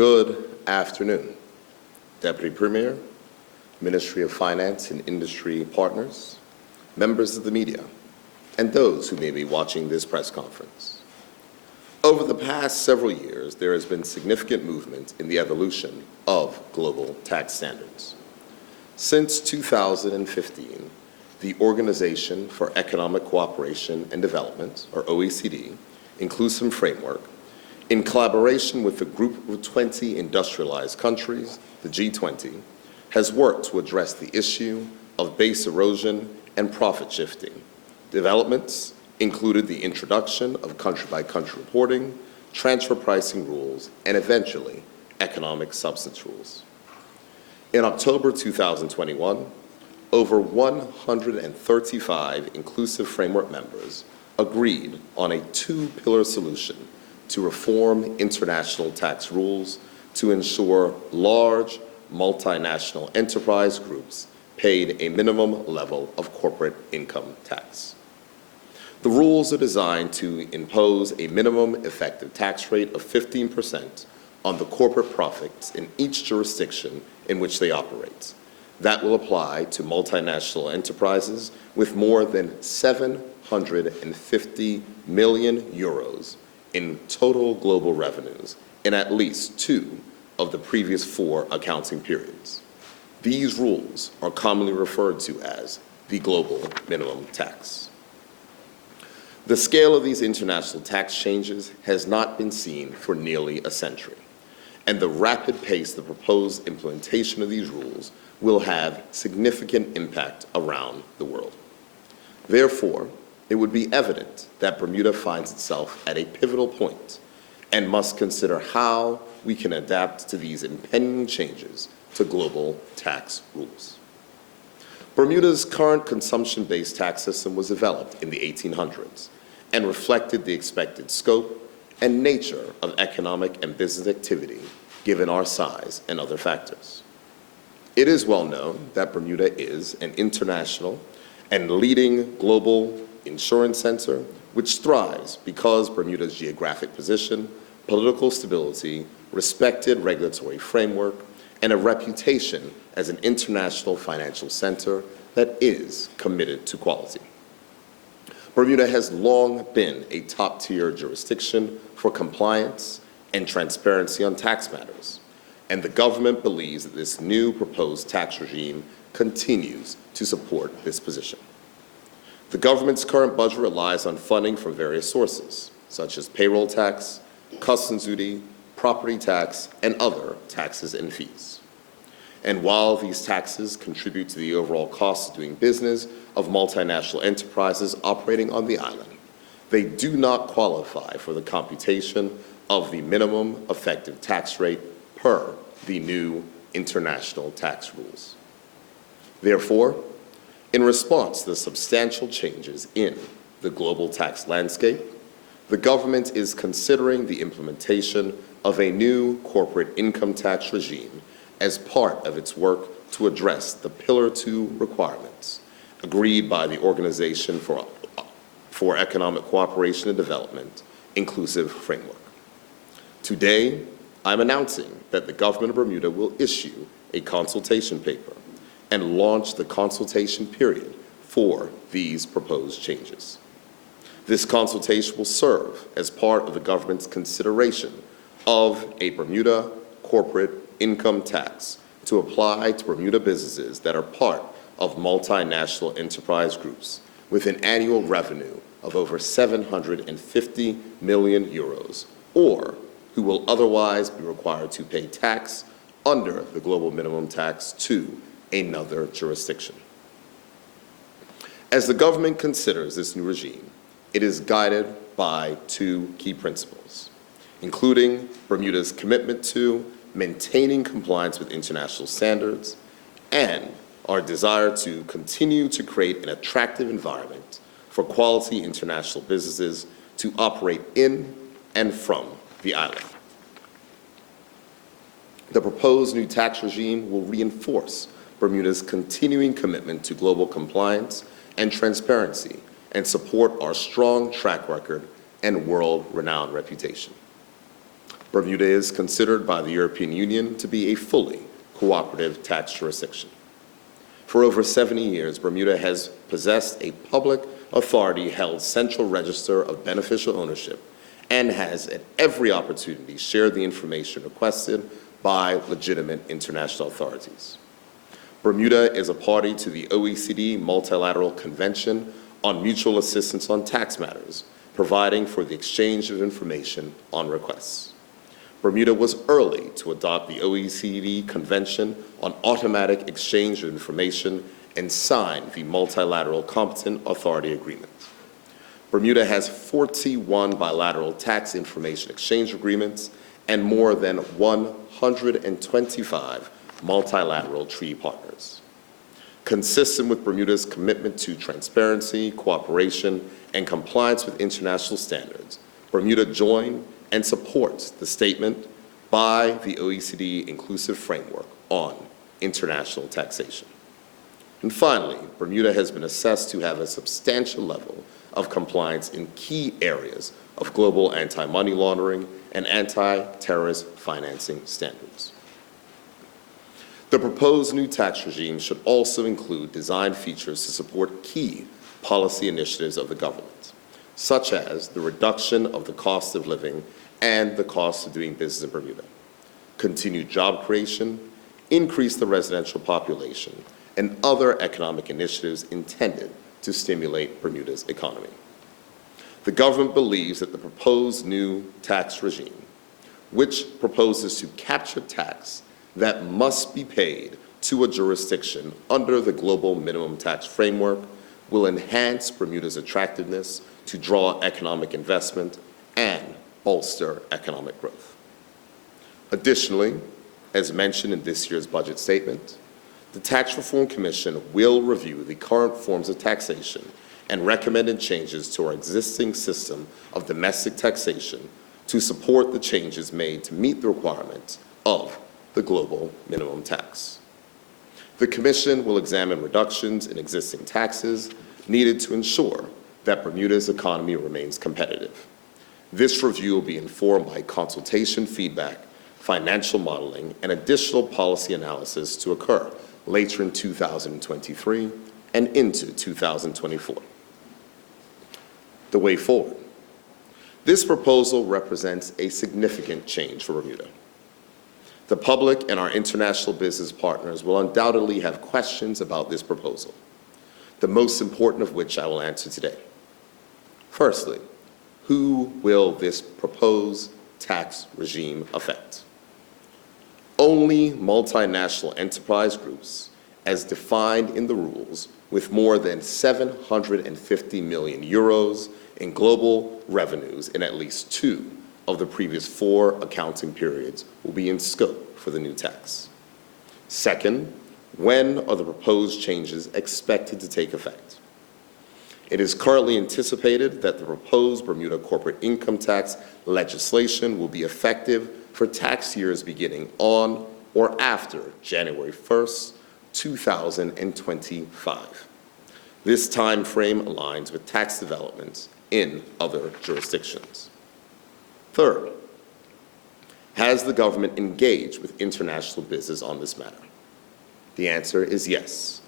Good afternoon, Deputy Premier, Ministry of Finance and Industry partners, members of the media, and those who may be watching this press conference. Over the past several years, there has been significant movement in the evolution of global tax standards. Since 2015, the Organization for Economic Cooperation and Development, or OECD, Inclusive Framework, in collaboration with the Group of 20 Industrialized Countries, the G20, has worked to address the issue of base erosion and profit shifting. Developments included the introduction of country-by-country reporting, transfer pricing rules, and eventually, economic substance rules. In October 2021, over 135 Inclusive Framework members agreed on a two-pillar solution to reform international tax rules to ensure large multinational enterprise groups paid a minimum level of corporate income tax. The rules are designed to impose a minimum effective tax rate of 15% on the corporate profits in each jurisdiction in which they operate. That will apply to multinational enterprises with more than 750 million euros in total global revenues in at least two of the previous four accounting periods. These rules are commonly referred to as the global minimum tax. The scale of these international tax changes has not been seen for nearly a century, and the rapid pace of the proposed implementation of these rules will have significant impact around the world. Therefore, it would be evident that Bermuda finds itself at a pivotal point and must consider how we can adapt to these impending changes to global tax rules. Bermuda's current consumption-based tax system was developed in the 1800s and reflected the expected scope and nature of economic and business activity given our size and other factors. It is well known that Bermuda is an international and leading global insurance center which thrives because Bermuda's geographic position, political stability, respected regulatory framework, and a reputation as an international financial center that is committed to quality. Bermuda has long been a top-tier jurisdiction for compliance and transparency on tax matters, and the government believes that this new proposed tax regime continues to support this position. The government's current budget relies on funding from various sources, such as payroll tax, customs duty, property tax, and other taxes and fees. And while these taxes contribute to the overall cost of doing business of multinational enterprises operating on the island, they do not qualify for the computation of the minimum effective tax rate per the new international tax rules. Therefore, in response to the substantial changes in the global tax landscape, the government is considering the implementation of a new corporate income tax regime as part of its work to address the Pillar 2 requirements agreed by the Organization for Economic Cooperation and Development, Inclusive Framework. Today, I'm announcing that the government of Bermuda will issue a consultation paper and launch the consultation period for these proposed changes. This consultation will serve as part of the government's consideration of a Bermuda corporate income tax to apply to Bermuda businesses that are part of multinational enterprise groups with an annual revenue of over 750 million euros, or who will otherwise be required to pay tax under the global minimum tax to another jurisdiction. As the government considers this new regime, it is guided by two key principles, including Bermuda's commitment to maintaining compliance with international standards and our desire to continue to create an attractive environment for quality international businesses to operate in and from the island. The proposed new tax regime will reinforce Bermuda's continuing commitment to global compliance and transparency and support our strong track record and world-renowned reputation. Bermuda is considered by the European Union to be a fully cooperative tax jurisdiction. For over 70 years, Bermuda has possessed a public authority-held central register of beneficial ownership and has at every opportunity shared the information requested by legitimate international authorities. Bermuda is a party to the OECD Multilateral Convention on Mutual Assistance on Tax Matters, providing for the exchange of information on requests. Bermuda was early to adopt the OECD Convention on Automatic Exchange of Information and sign the Multilateral Competent Authority Agreement. Bermuda has 41 bilateral tax information exchange agreements and more than 125 multilateral treaty partners. Consistent with Bermuda's commitment to transparency, cooperation, and compliance with international standards, Bermuda joined and supports the statement by the OECD Inclusive Framework on International Taxation. And finally, Bermuda has been assessed to have a substantial level of compliance in key areas of global anti-money laundering and anti-terrorist financing standards. The proposed new tax regime should also include design features to support key policy initiatives of the government, such as the reduction of the cost of living and the cost of doing business in Bermuda, continued job creation, increase the residential population, and other economic initiatives intended to stimulate Bermuda's economy. The government believes that the proposed new tax regime, which proposes to capture tax that must be paid to a jurisdiction under the global minimum tax framework, will enhance Bermuda's attractiveness to draw economic investment and bolster economic growth. Additionally, as mentioned in this year's budget statement, the Tax Reform Commission will review the current forms of taxation and recommended changes to our existing system of domestic taxation to support the changes made to meet the requirements of the global minimum tax. The Commission will examine reductions in existing taxes needed to ensure that Bermuda's economy remains competitive. This review will be informed by consultation feedback, financial modeling, and additional policy analysis to occur later in 2023 and into 2024. The way forward. This proposal represents a significant change for Bermuda. The public and our international business partners will undoubtedly have questions about this proposal, the most important of which I will answer today. Firstly, who will this proposed tax regime affect? Only multinational enterprise groups, as defined in the rules, with more than 750 million euros in global revenues in at least 2 of the previous 4 accounting periods, will be in scope for the new tax. Second, when are the proposed changes expected to take effect? It is currently anticipated that the proposed Bermuda corporate income tax legislation will be effective for tax years beginning on or after January 1st, 2025. This time frame aligns with tax developments in other jurisdictions. Third, has the government engaged with international business on this matter? The answer is yes.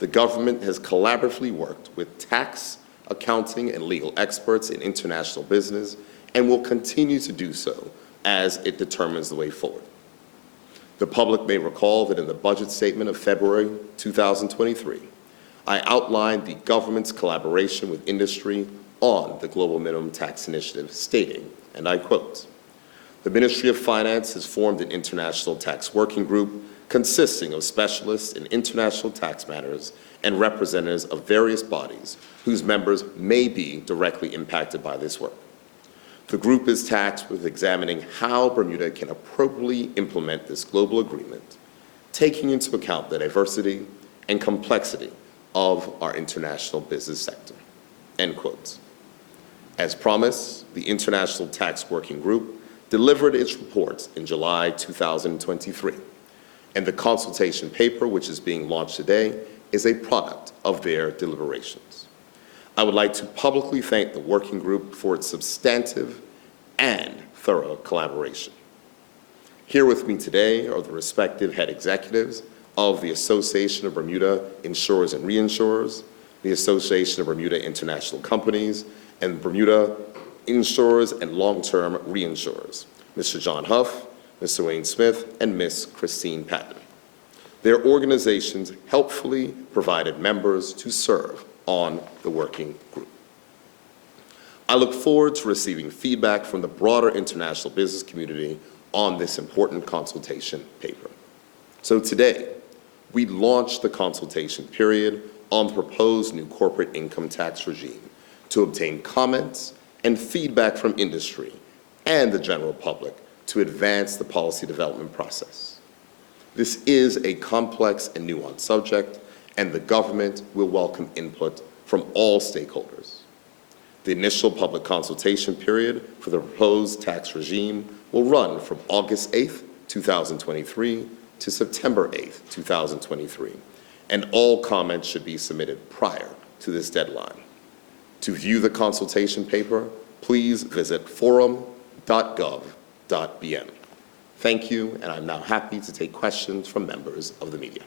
The government has collaboratively worked with tax, accounting, and legal experts in international business and will continue to do so as it determines the way forward. The public may recall that in the budget statement of February 2023, I outlined the government's collaboration with industry on the Global Minimum Tax Initiative, stating, and I quote, "The Ministry of Finance has formed an international tax working group consisting of specialists in international tax matters and representatives of various bodies whose members may be directly impacted by this work. The group is tasked with examining how Bermuda can appropriately implement this global agreement, taking into account the diversity and complexity of our international business sector." End quote. As promised, the International Tax Working Group delivered its reports in July 2023, and the consultation paper, which is being launched today, is a product of their deliberations. I would like to publicly thank the working group for its substantive and thorough collaboration. Here with me today are the respective head executives of the Association of Bermuda Insurers and Reinsurers, the Association of Bermuda International Companies, and Bermuda Insurers and Long-Term Reinsurers, Mr. John Huff, Mr. Wayne Smith, and Ms. Christine Patton. Their organizations helpfully provided members to serve on the working group. I look forward to receiving feedback from the broader international business community on this important consultation paper. So today, we launched the consultation period on the proposed new corporate income tax regime to obtain comments and feedback from industry and the general public to advance the policy development process. This is a complex and nuanced subject, and the government will welcome input from all stakeholders. The initial public consultation period for the proposed tax regime will run from August 8th, 2023 to September 8th, 2023, and all comments should be submitted prior to this deadline. To view the consultation paper, please visit forum.gov.bm. Thank you, and I'm now happy to take questions from members of the media.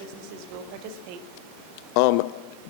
Businesses will participate?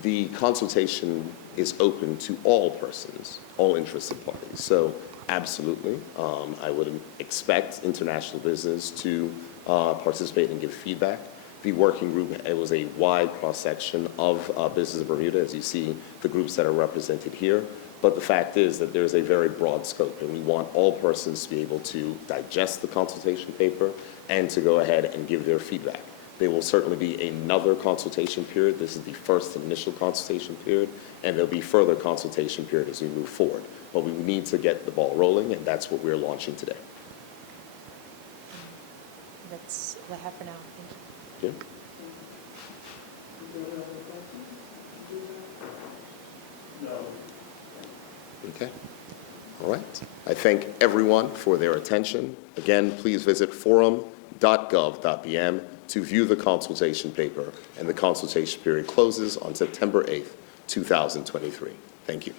The consultation is open to all persons, all interested parties. So absolutely, I would expect international business to participate and give feedback. The working group, it was a wide cross-section of business of Bermuda, as you see the groups that are represented here. But the fact is that there's a very broad scope, and we want all persons to be able to digest the consultation paper and to go ahead and give their feedback. There will certainly be another consultation period. This is the first initial consultation period, and there'll be further consultation period as we move forward. But we need to get the ball rolling, and that's what we're launching today. That's what I have for now. Thank you. Yeah. No. Okay. All right. I thank everyone for their attention. Again, please visit forum.gov.bm to view the consultation paper, and the consultation period closes on September 8th, 2023. Thank you.